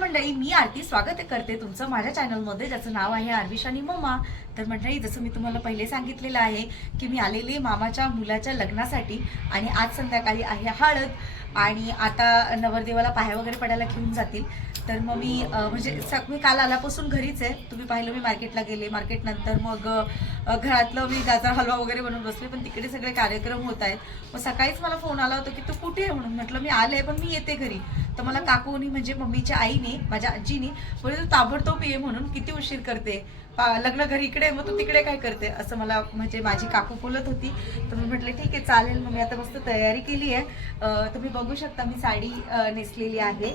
मंडळी मी आरती स्वागत करते तुमचं माझ्या चॅनलमध्ये ज्याचं नाव आहे आरविश आणि मम्मा तर मंडळी जसं मी तुम्हाला पहिले सांगितलेलं आहे की मी आलेली मामाच्या मुलाच्या लग्नासाठी आणि आज संध्याकाळी आहे हळद. आणि आता नवरदेवाला पाया वगैरे पडायला घेऊन जातील. तर मग मी म्हणजे मी काल आल्यापासून घरीच आहे. तुम्ही पाहिलं मी मार्केटला गेले. मार्केट नंतर मग घरातलं मी गाजर हलवा वगैरे बनवून बसले. पण तिकडे सगळे कार्यक्रम होत आहेत. मग सकाळीच मला फोन आला होता की तू कुठे आहे? म्हणून. म्हटलं मी आले पण मी येते घरी. तर मला काकूनी म्हणजे मम्मीच्या आईने माझ्या आजीने बोलले तू ताबडतोब ये म्हणून. किती उशीर करते? लग्न घरी इकडे मग तू तिकडे काय करते? असं मला म्हणजे माझी काकू बोलत होती. तर मी म्हटलं ठीक आहे चालेल. मग मी आता मस्त तयारी केली आहे. तुम्ही बघू शकता मी साडी नेसलेली आहे.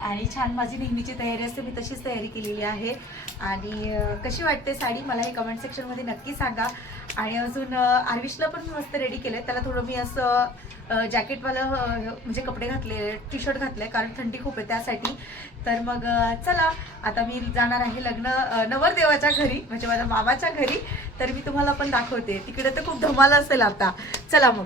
आणि छान माझी नेहमीची तयारी असते मी तशीच तयारी केलेली आहे. आणि कशी वाटते साडी मला हे कमेंट सेक्शनमध्ये नक्की सांगा. आणि अजून आर्विशला पण मी मस्त रेडी केलं आहे त्याला थोडं मी असं जॅकेटवालं म्हणजे कपडे घातले टी शर्ट घातले कारण थंडी खूप आहे त्यासाठी. तर मग चला आता मी जाणार आहे लग्न नवरदेवाच्या घरी म्हणजे माझ्या मामाच्या घरी. तर मी तुम्हाला पण दाखवते. तिकडे तर खूप धमाल असेल आता. चला मग.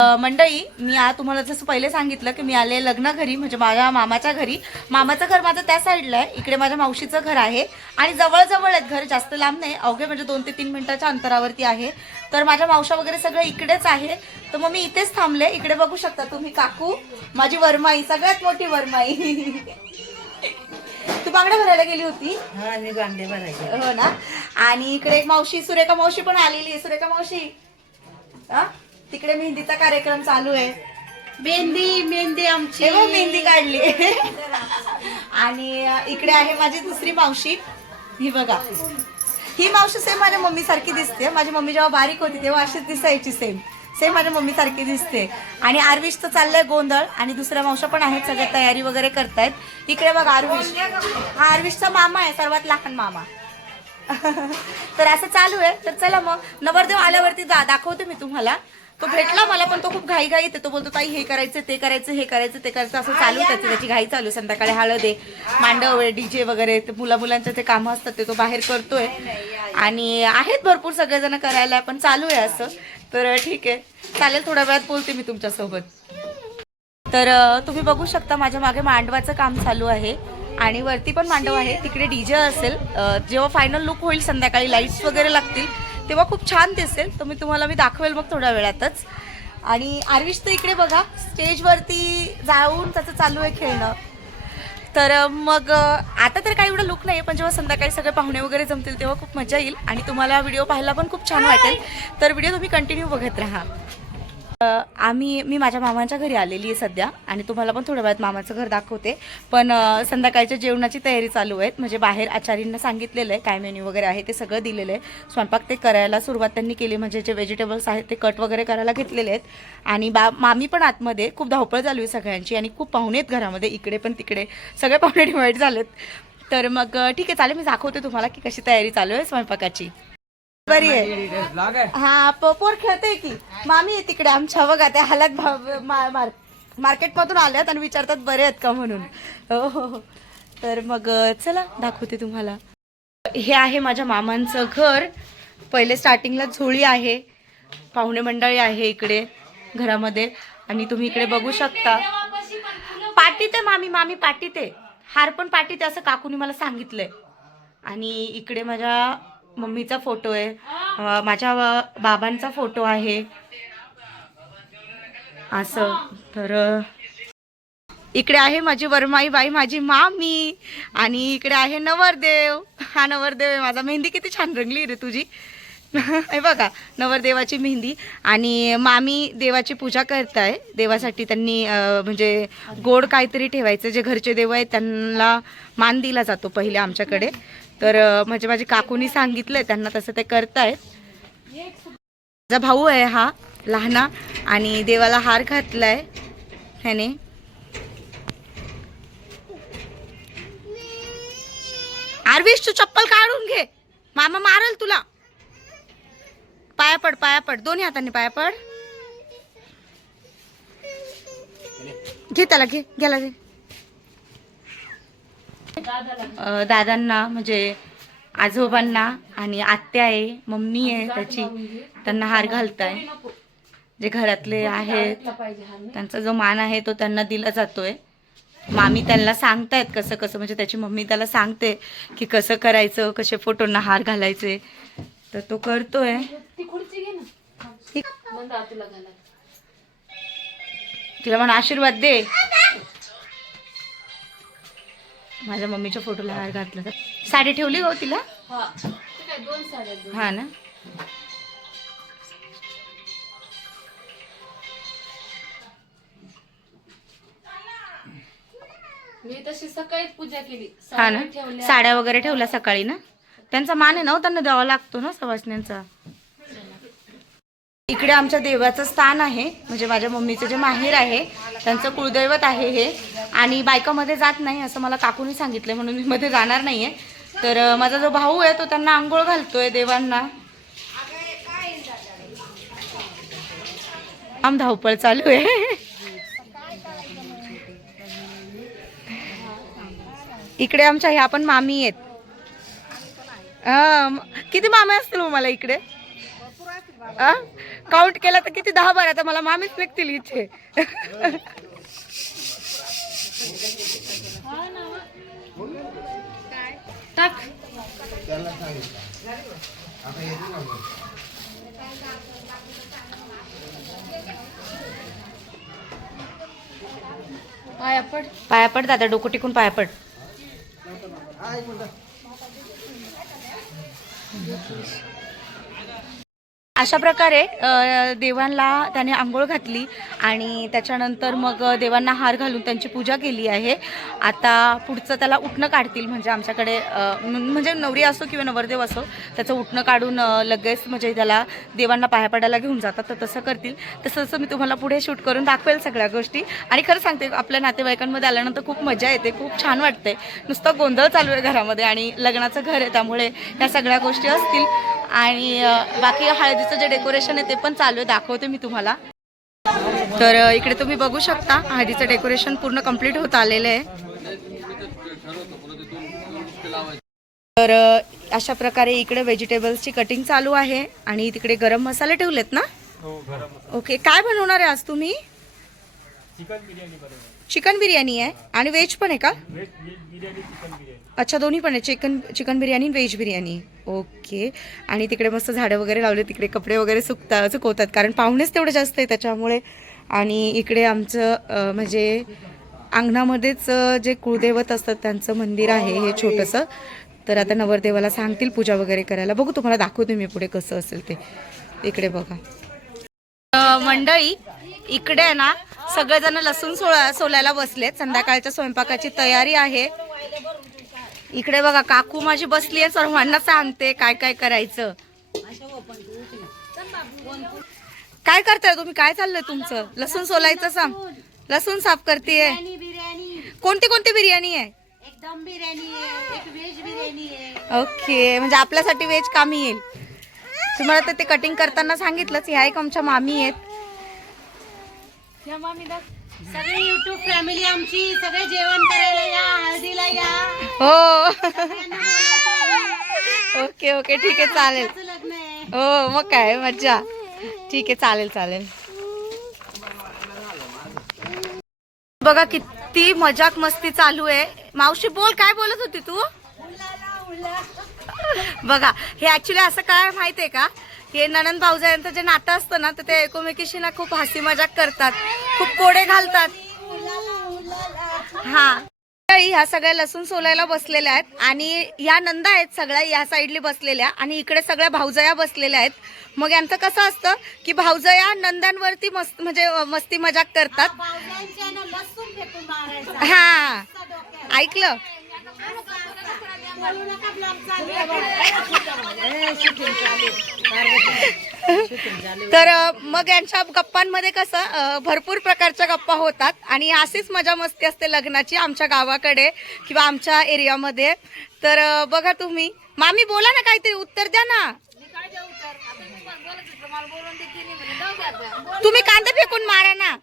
मंडळी मी आ तुम्हाला जसं पहिले सांगितलं की मी आले लग्न घरी म्हणजे माझ्या मामाच्या घरी. मामाचं घर माझं त्या साईडला आहे. इकडे माझ्या मावशीचं घर आहे. आणि जवळजवळ आहेत घर जास्त लांब नाही. अवघे म्हणजे दोन ते तीन मिनिटाच्या अंतरावरती आहे. तर माझ्या मावशा वगैरे सगळं इकडेच आहे. तर मग मी इथेच थांबले. इकडे बघू शकता तुम्ही काकू माझी वरमाई सगळ्यात मोठी वरमाई. तू बांगड्या भरायला गेली होती? हा मी बांगडे भरायचे हो ना? आणि इकडे एक मावशी सुरेखा मावशी पण आलेली आहे. सुरेखा मावशी. हा? तिकडे मेहंदीचा कार्यक्रम चालू आहे. मेहंदी मेहंदी आमची. हे बघ मेहंदी काढली. आणि इकडे आहे माझी दुसरी मावशी. ही बघा. ही मावशी सेम माझ्या मम्मी सारखी दिसते. माझी मम्मी जेव्हा बारीक होती तेव्हा अशीच दिसायची सेम सेम माझ्या मम्मी सारखी दिसते. आणि आरविशचं चाललंय गोंधळ. आणि दुसऱ्या मावशा पण आहेत सगळ्या तयारी वगैरे करतायत. इकडे बघा आरविश हा आरविशचा मामा आहे सर्वात लहान मामा. तर असं चालू आहे. तर चला मग. नवरदेव आल्यावरती दा दाखवते मी तुम्हाला. तो भेटला मला पण तो खूप घाई घाई येते. तो बोलतो ताई हे करायचं ते करायचं हे करायचं ते करायचं. असं चालू त्याची त्याची घाई चालू. आहे. संध्याकाळी हळद आहे मांडव आहे डीजे वगैरे ते मुला मुलांचे ते कामं असतात ते तो बाहेर करतोय. आणि आहेत भरपूर सगळेजण करायला पण चालू आहे असं. तर ठीक आहे. चालेल थोड्या वेळात बोलते मी तुमच्यासोबत. तर तुम्ही बघू शकता माझ्या मागे मांडवाचं काम चालू आहे. आणि वरती पण मांडव आहे. तिकडे डीजे असेल जेव्हा फायनल लुक होईल संध्याकाळी लाईट्स वगैरे लागतील तेव्हा खूप छान दिसेल. तर मी तुम्हाला मी दाखवेल मग थोड्या वेळातच. आणि आर्विश तर इकडे बघा स्टेजवरती जाऊन त्याचं चालू आहे खेळणं. तर मग आता तर काही एवढं लुक नाही पण जेव्हा संध्याकाळी सगळे पाहुणे वगैरे जमतील तेव्हा खूप मजा येईल. आणि तुम्हाला व्हिडिओ पाहायला पण खूप छान वाटेल. तर व्हिडिओ तुम्ही कंटिन्यू बघत राहा. आम्ही मी माझ्या मामांच्या घरी आलेली आहे सध्या आणि तुम्हाला पण थोड्या वेळात मामाचं घर दाखवते. पण संध्याकाळच्या जेवणाची तयारी चालू आहे म्हणजे बाहेर आचार्यांना सांगितलेलं आहे काय मेन्यू वगैरे आहे ते सगळं दिलेलं आहे. स्वयंपाक ते करायला सुरुवात त्यांनी केली म्हणजे जे व्हेजिटेबल्स आहेत ते कट वगैरे करायला घेतलेले आहेत. आणि बा मामी पण आतमध्ये खूप धावपळ चालू आहे सगळ्यांची आणि खूप पाहुणे आहेत घरामध्ये इकडे पण तिकडे. सगळे पाहुणे डिवाईड झालेत. तर मग ठीक आहे चालेल मी दाखवते तुम्हाला की कशी तयारी चालू आहे स्वयंपाकाची. बरी आहे. हा प- पोर खेळते की. मामी आहे तिकडे आमच्या बघा त्या हालात भाव- मा- मार- मार्केटमधून आल्यात आणि विचारतात बरे आहेत का? म्हणून. हो हो हो. तर मग चला दाखवते तुम्हाला. हे आहे माझ्या मामांचं घर. पहिले स्टार्टिंगला झोळी आहे. पाहुणे मंडळी आहे इकडे घरामध्ये. आणि तुम्ही इकडे बघू शकता. पाटीत आहे मामी मामी पाटीत आहे. हार पण पाटीत आहे असं काकूनी मला सांगितलंय. आणि इकडे माझ्या मम्मीचा फोटो आहे. माझ्या बाबांचा फोटो आहे. असं. तर इकडे आहे माझी वरमाई बाई माझी मामी. आणि इकडे आहे नवरदेव. हा नवरदेव आहे माझा. मेहंदी किती छान रंगली रे तुझी. हे बघा नवरदेवाची मेहंदी. आणि मामी देवाची पूजा करताय. देवासाठी त्यांनी म्हणजे गोड काहीतरी ठेवायचं. जे घरचे देव आहेत त्यांना मान दिला जातो पहिले आमच्याकडे. तर म्हणजे माझे काकूनी सांगितलंय त्यांना तसं ते करतायत. माझा भाऊ आहे हा लहाना आणि देवाला हार घातलाय ह्याने. आरवीश तू चप्पल काढून घे. मामा मारल तुला. पाया पड पाया पड. दोन्ही हातांनी पाया पड. घे त्याला घे घ्यायला घे दादांना म्हणजे आजोबांना आणि आत्या आहे मम्मी आहे त्याची त्यांना हार घालताय. जे घरातले आहेत त्यांचा जो मान आहे तो त्यांना दिला जातोय. मामी त्यांना सांगतायत कसं कसं म्हणजे त्याची मम्मी त्याला सांगते की कसं करायचं कसे फोटोंना हार घालायचे. तर तो करतोय. तिला म्हणा आशीर्वाद दे. माझ्या मम्मीच्या फोटोला हार घातला तर. साडी ठेवली हो तिला? हा. ना. मी तशी सकाळीच पूजा केली. हा ना. साड्या वगैरे ठेवल्या सकाळी ना? त्यांचा मान आहे ना हो, त्यांना द्यावा लागतो ना सवासण्यांचा? इकडे आमच्या देवाचं स्थान आहे. म्हणजे माझ्या मम्मीचं जे माहेर आहे त्यांचं कुळदैवत आहे हे. आणि बायकामध्ये जात नाही असं मला काकूनी सांगितलं म्हणून मी मध्ये जाणार नाहीये. तर माझा जो भाऊ आहे तो त्यांना आंघोळ घालतोय देवांना. आम धावपळ चालू आहे. इकडे आमच्या ह्या पण मामी आहेत. किती मामे असतील हो मला इकडे? काउंट केला तर किती? दहा बारा तर मला मामीच फेकतील इथे. टाक. पाया पड. पाया पड दादा डोकं टिकून पाया पड. अशा प्रकारे देवांना त्याने आंघोळ घातली आणि त्याच्यानंतर मग देवांना हार घालून त्यांची पूजा केली आहे. आता पुढचं त्याला उठणं काढतील म्हणजे आमच्याकडे म्हणजे नवरी असो किंवा नवरदेव असो त्याचं उठणं काढून लगेच म्हणजे त्याला देवांना पाया पडायला घेऊन जातात तर तसं करतील. तसं तसं मी तुम्हाला पुढे शूट करून दाखवेल सगळ्या गोष्टी. आणि खरं सांगते आपल्या नातेवाईकांमध्ये आल्यानंतर खूप मजा येते खूप छान वाटते. नुसतं गोंधळ चालू आहे घरामध्ये आणि लग्नाचं घर आहे त्यामुळे ह्या सगळ्या गोष्टी असतील. आणि बाकी हळदीचं जे डेकोरेशन आहे ते पण चालू आहे दाखवते मी तुम्हाला. तर इकडे तुम्ही बघू शकता हळदीचं डेकोरेशन पूर्ण कंप्लीट होत आलेलं आहे. तर अशा प्रकारे इकडे व्हेजिटेबल्सची कटिंग चालू आहे आणि तिकडे गरम मसाले ठेवलेत ना? ओके काय बनवणार आहे आज तुम्ही? चिकन बिर्याणी आहे आणि व्हेज पण आहे का? अच्छा दोन्ही पण आहे. Chicken chicken biryani veg biryani. Okay. आणि तिकडे मस्त झाडं वगैरे लावले तिकडे कपडे वगैरे सुकता सुकवतात. कारण पाहुणेच तेवढे जास्त आहे त्याच्यामुळे. आणि इकडे आमचं म्हणजे अंगणामध्येच जे कुळदेवत असतात त्यांचं मंदिर आहे हे छोटंसं. तर आता नवरदेवाला सांगतील पूजा वगैरे करायला. बघू तुम्हाला दाखवते मी पुढे कसं असेल ते. इकडे बघा. मंडळी इकडे आहे ना सगळेजण लसूण सोळा सोलायला बसलेत. संध्याकाळच्या स्वयंपाकाची तयारी आहे. इकडे बघा काकू माझी बसली आहे सर्वांना सांगते काय काय करायचं. काय करताय तुम्ही? काय चाललंय तुमचं? लसूण सोलायचं सांग. लसूण साफ बिर्याणी कोणती कोणती बिर्याणी आहे? एक दम बिर्याणी आहे एक व्हेज बिर्याणी आहे. ओके म्हणजे आपल्यासाठी व्हेज कामी येईल. तुम्हाला तर ते कटिंग करताना सांगितलंच ह्या एक आमच्या मामी आहेत. सगळी युट्यूब फॅमिली आमची सगळे जेवण करायला या हळदीला या. हो. ओके ओके ठीक आहे चालेल. हो मग काय मज्जा. ठीक आहे चालेल चालेल. बघा किती मजाक मस्ती चालू आहे. मावशी बोल काय बोलत होती तू? बघा हे ऍक्च्युली असं काय माहितीये का? हे ननंद भाऊजायांचं जे नातं असतं ना तर ते एकमेकीशी ना खूप हसी मजाक करतात. खूप कोडे घालतात. हा. ह्या सगळ्या लसूण सोलायला बसलेल्या आहेत. आणि या नंदा आहेत सगळ्या या साईडला बसलेल्या. आणि इकडे सगळ्या भाऊजया बसलेल्या आहेत. मग यांचं कसं असतं की भाऊजया नंदांवरती मस्त म्हणजे मस्ती मजाक करतात. हा. ऐकलं? तर मग यांच्या गप्पांमध्ये कसं भरपूर प्रकारच्या गप्पा होतात आणि अशीच मजा मस्ती असते लग्नाची आमच्या गावाकडे किंवा आमच्या एरियामध्ये. तर बघा तुम्ही. मामी बोला ना काहीतरी उत्तर द्या ना. तुम्ही कांदे फेकून मारा ना.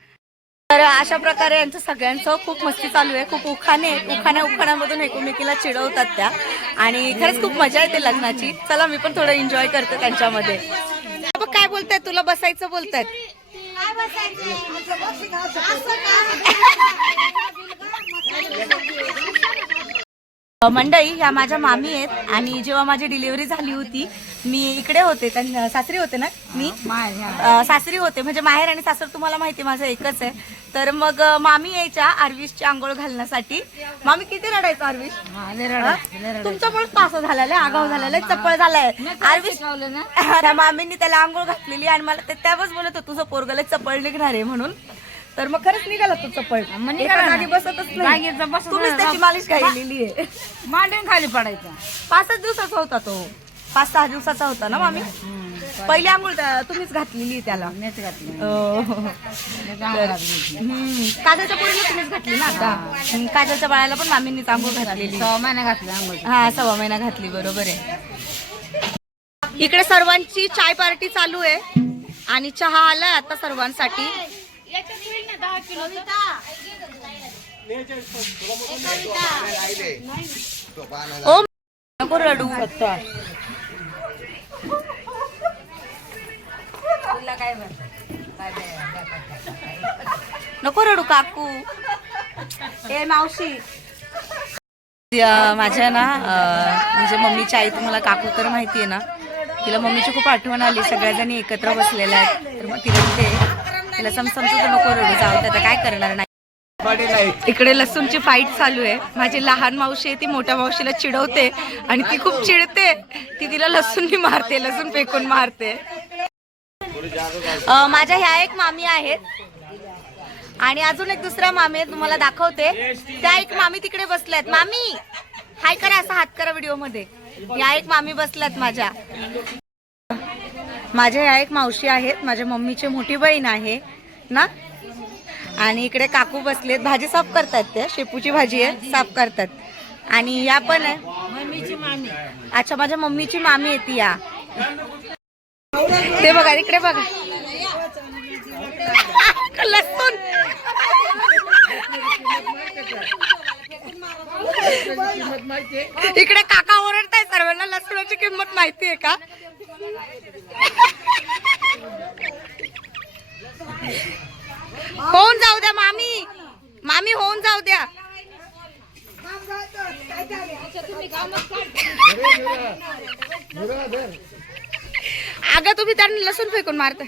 तर अशा प्रकारे यांचं सगळ्यांचं खूप मस्ती चालू आहे. खूप उखाणे उखाण्या उखाण्यामधून एकमेकीला चिडवतात त्या. आणि खरंच खूप मजा येते लग्नाची. चला मी पण थोडं एन्जॉय करते त्यांच्यामध्ये. बघ काय बोलताय? तुला बसायचं बोलतायत काय बसायचं? असं का? अ, मंडळी ह्या माझ्या मामी आहेत आणि जेव्हा माझी डिलिव्हरी झाली होती मी इकडे होते सासरी होते ना मी? सासरी होते म्हणजे माहेर आणि सासर तुम्हाला माहिती माझं एकच आहे. तर मग मामी यायच्या आर्विशची आंघोळ घालण्यासाठी. मामी किती रडायचं आर्विश? तुमच्यामुळेच तो असं झालेलं आहे आगाव झालेला आहे चप्पळ झालाय. आर्विश त्या मामींनी त्याला आंघोळ घातलेली आणि मला ते त्यावेळेस बोलत होतं तुझं पोरगला चप्पळ निघणार आहे म्हणून. तर मग खरंच निघाला तो चप्पळ एका जागी बसतच नाही. तुम्हीच त्याची मालिश केलेली आहे. मांडून खाली पडायचं. पाचच दिवसाचा होता तो. पाच सहा दिवसाचा होता ना मामी? पहिली आंघोळ त्या- तुम्हीच घातलेली त्याला. नेच घातली हो. हम्म. काजलच्या पोरीला तुम्हीच घातली ना आता? हम्म, काजलच्या बाळाला पण मामींनीच आंघोळ घातलेली. सहा महिने घातली आंघोळ हा सव्वा महिना घातली बरोबर आहे. इकडे सर्वांची चाय पार्टी चालू आहे. आणि चहा आलाय आता सर्वांसाठी. ओ नको रडू नको रडू काकू. ए मावशी. माझ्या ना म्हणजे मम्मीची आई तुम्हाला काकू तर माहिती आहे ना तिला मम्मीची खूप आठवण आली सगळ्याजणी एकत्र बसलेल्या आहेत. तर मग तिला तिथे तिला समसमचं तर नको रडू जाऊ तर आता काय करणार नाही. इकडे लसूणची फाईट चालू आहे. माझी लहान मावशी आहे ती मोठ्या मावशीला चिडवते आणि ती खूप चिडते. ती तिला लसूणनी मारते लसूण फेकून मारते. माझ्या ह्या एक मामी आहेत. आणि अजून एक दुसऱ्या मामी आहेत तुम्हाला दाखवते. त्या एक मामी तिकडे बसल्यात. मामी हाय करा असा हात करा व्हिडिओमध्ये. या एक मामी बसल्यात माझ्या. माझ्या या एक मावशी आहेत माझ्या मम्मीची मोठी बहीण आहे ना? आणि इकडे काकू बसलेत भाजी साफ करतात ते शेपूची भाजी आहे साफ करतात. आणि या पण आहे. मम्मीची मामी. अच्छा माझ्या मम्मीची मामी आहे ती या. ते बघा इकडे बघा. लसूण. इकडे काका ओरडताय सर्वांना लसूणाची किंमत माहिती आहे का? होऊन जाऊ द्या मामी. मामी होऊन जाऊ द्या. अगं तुम्ही त्यांना लसूण फेकून मारता.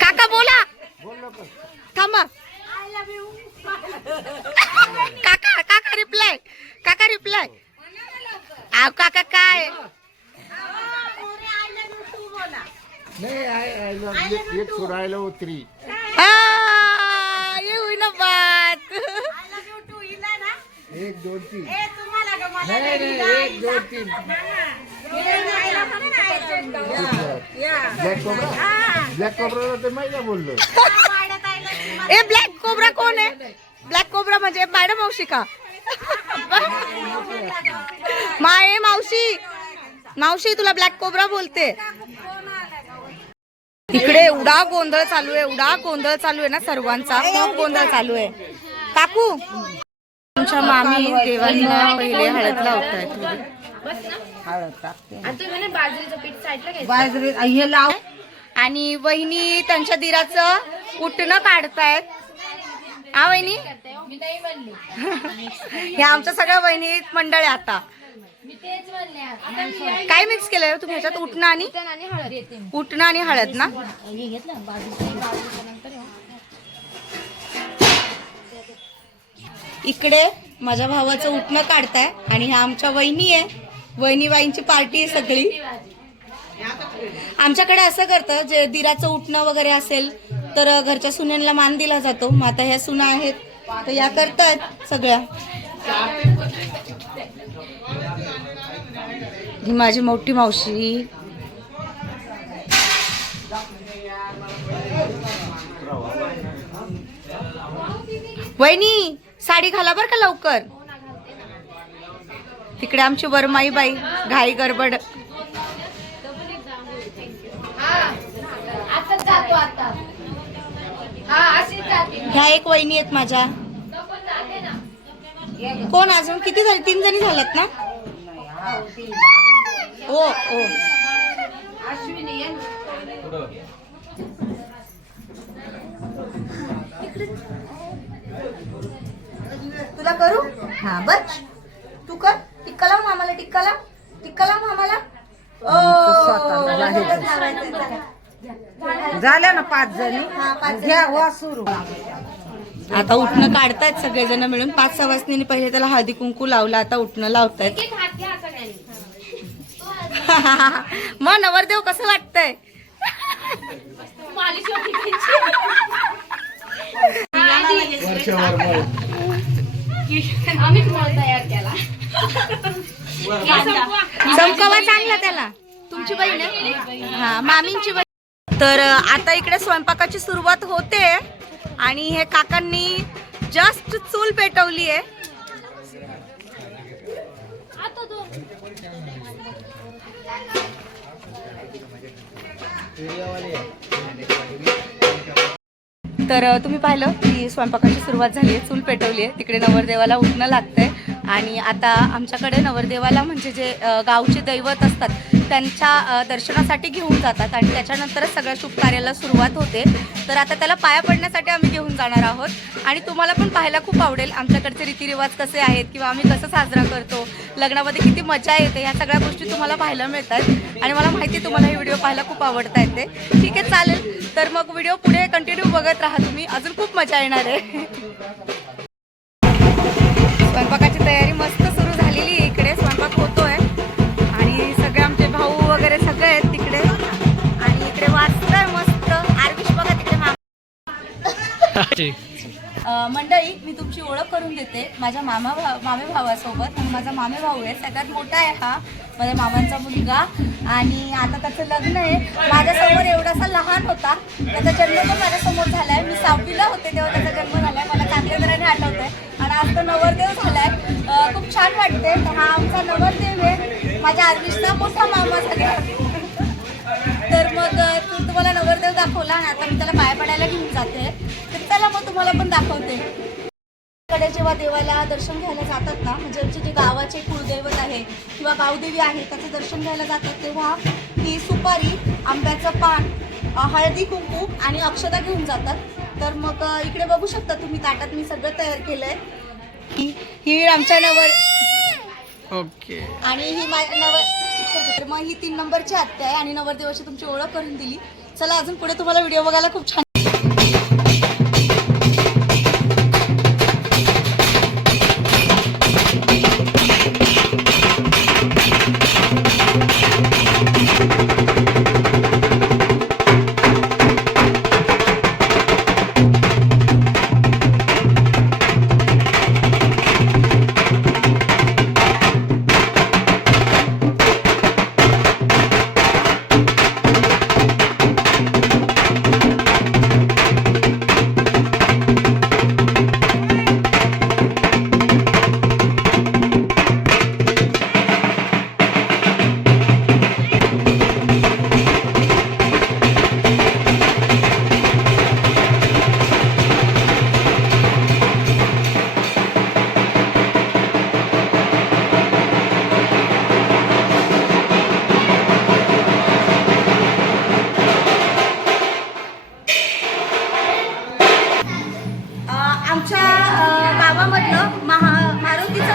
काका बोला. थांबा. काका काका रिप्लाय काका रिप्लाय आव काका काय? नाही आय लव्ह एक एक सोडायला उतरी आ, ये होईना बात. एक दोन तीन. नाही नाही एक दोन तीन. ब्लॅक कोबरा ब्लॅक कोबरा ते माहिती बोललो. ए ब्लॅक कोबरा कोण आहे? ब्लॅक कोबरा म्हणजे मॅडम मावशी का? माय मावशी. मावशी तुला ब्लॅक कोबरा बोलते. इकडे एवढा गोंधळ चालू आहे एवढा गोंधळ चालू आहे ना सर्वांचा. खूप गोंधळ चालू आहे. काकू. तुमच्या मामी देवांना पहिले हळद लावतायत. बाजरी हे लाव. आणि वहिनी त्यांच्या दिराचं उठणं काढतायत. हा वहिनी? ह्या आमच्या सगळ्या वहिनी मंडळ आहे आता. काय मिक्स केलंय तुम्ही? ह्याच्यात उठणं आणि? उठणं आणि हळद ना? इकडे माझ्या भावाचं उठणं काढताय आणि ह्या आमच्या वहिनी आहे. वहिनी बाईंची पार्टी आहे सगळी. आमच्याकडे असं करतं जे दिराचं उठणं वगैरे असेल तर घरच्या सुनेला मान दिला जातो. मग आता ह्या सुना आहेत. तर या करतायत सगळ्या. ही माझी मोठी मावशी. वहिनी साडी घाला बर का लवकर. तिकडे आमची वरमाई बाई घाई गडबड. ह्या एक वहिनी आहेत माझ्या. कोण अजून? किती झाले? तीन जणी झाल्यात ना? ओ ओ. हा बर तू कर. टिक्का लाव मामाला टिक्का लाव. टिक्का लाव मामाला ओ, लावायचं, चला. झाल्या ना पाच जणी? हा. घ्या वा सुरू. आता उठणं काढतायत सगळेजण मिळून. पाच सवासनीने पहिले त्याला हळदी कुंकू लावलं आता उठणं लावतायत. मग नवरदेव कसं वाटतंय? वर्षभर आम्हीच तयार केला चांगला त्याला. तुमची बहीण आहे? हा मामींची बहीण. तर आता इकडे स्वयंपाकाची सुरुवात होते आणि हे काकांनी जस्ट चूल पेटवली आहे तर तुम्ही पाहिलं की स्वयंपाकाची सुरुवात झाली आहे चूल पेटवली आहे तिकडे नवरदेवाला उठणं लागतंय. आणि आता आमच्याकडे नवरदेवाला म्हणजे जे गावचे दैवत असतात त्यांच्या दर्शनासाठी घेऊन जातात आणि त्याच्यानंतरच सगळ्या शुभ कार्याला सुरुवात होते. तर आता त्याला पाया पडण्यासाठी आम्ही घेऊन जाणार आहोत. आणि तुम्हाला पण पाहायला खूप आवडेल आमच्याकडचे रीतिरिवाज कसे आहेत किंवा आम्ही कसं साजरा करतो लग्नामध्ये किती मजा येते ह्या सगळ्या गोष्टी तुम्हाला पाहायला मिळतात. आणि मला माहिती तुम्हाला हे व्हिडिओ पाहायला खूप आवडता येते. ठीक आहे चालेल. तर मग व्हिडिओ पुढे कंटिन्यू बघत राहा तुम्ही. अजून खूप मजा येणार आहे. स्वयंपाकाची तयारी मस्त अ, मंडळी मी तुमची ओळख करून देते. माझ्या मामा भाव मामे भावासोबत. आणि माझा मामे भाऊ आहे सगळ्यात मोठा आहे हा. माझ्या मामांचा मुलगा. आणि आता त्याचं लग्न आहे. माझ्यासमोर एवढासा लहान होता त्याचा जन्म पण माझ्यासमोर झालाय. मी सहावीला होते तेव्हा त्याचा जन्म झालाय. मला कागलेदराने आठवत आहे आणि आज तो नवरदेव झालाय. अ, खूप छान वाटते हा आमचा नवरदेव आहे. माझ्या आरविशचा मोठा मामा झाला. तर मग अ, तू तुम्हाला नवरदेव दाखवला आणि आता मी त्याला पाय पडायला घेऊन जाते. चला मग तुम्हाला पण दाखवते. कडे जेव्हा देवाला दर्शन घ्यायला जातात ना म्हणजे आमचे जे गावाचे कुळदैवत आहे किंवा गावदेवी आहे त्याचं दर्शन घ्यायला जातात तेव्हा ही सुपारी आंब्याचं पान हळदी कुंकू आणि अक्षता घेऊन जातात. तर मग इकडे बघू शकता तुम्ही ताटात मी सगळं तयार केलंय. ही आमच्या नवर ओके. आणि ही नवर मग ही तीन नंबरची आत्या आहे आणि नवरदेवाची तुमची ओळख करून दिली. चला अजून पुढे तुम्हाला व्हिडिओ बघायला खूप छान महा मारुतीचं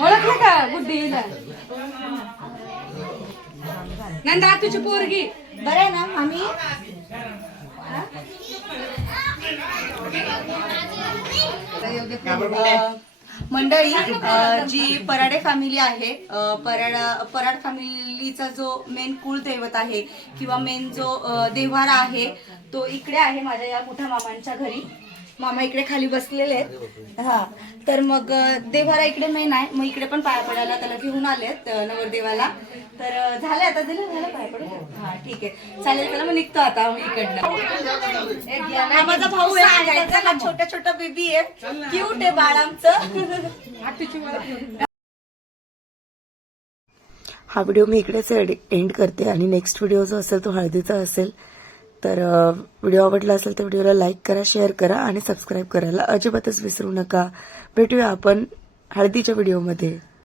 ओळखलं का? गुड्डीला नंदा तुझी पोरगी. बरं आहे ना आम्ही अ, मंडळी अ, जी पराडे फॅमिली आहे अ, पराड पराड फॅमिलीचा जो मेन कुलदैवत आहे किंवा मेन जो अ, देव्हारा आहे तो इकडे आहे माझ्या या मोठ्या मामांच्या घरी. मामा इकडे खाली बसलेले आहेत. हा. तर मग अ, देव्हारा इकडे मेन आहे मग इकडे पण पाया पडायला त्याला घेऊन आलेत नवरदेवाला. तर झालं आता दिलं झालं पाया पडून हा ठीक आहे. चालेल त्याला मग निघतो आता इकडनं. माझा भाऊ आहे हा छोटा छोटा बेबी आहे. क्यूट आहे बाळ आमचं. हा व्हिडिओ मी इकडेच एंड करते आणि नेक्स्ट व्हिडिओ जो असेल तो हळदीचा असेल. तर व्हिडिओ आवडला असेल तर व्हिडिओला लाईक करा शेअर करा आणि सबस्क्राईब करायला अजिबातच विसरू नका. भेटूया आपण हळदीच्या व्हिडिओमध्ये.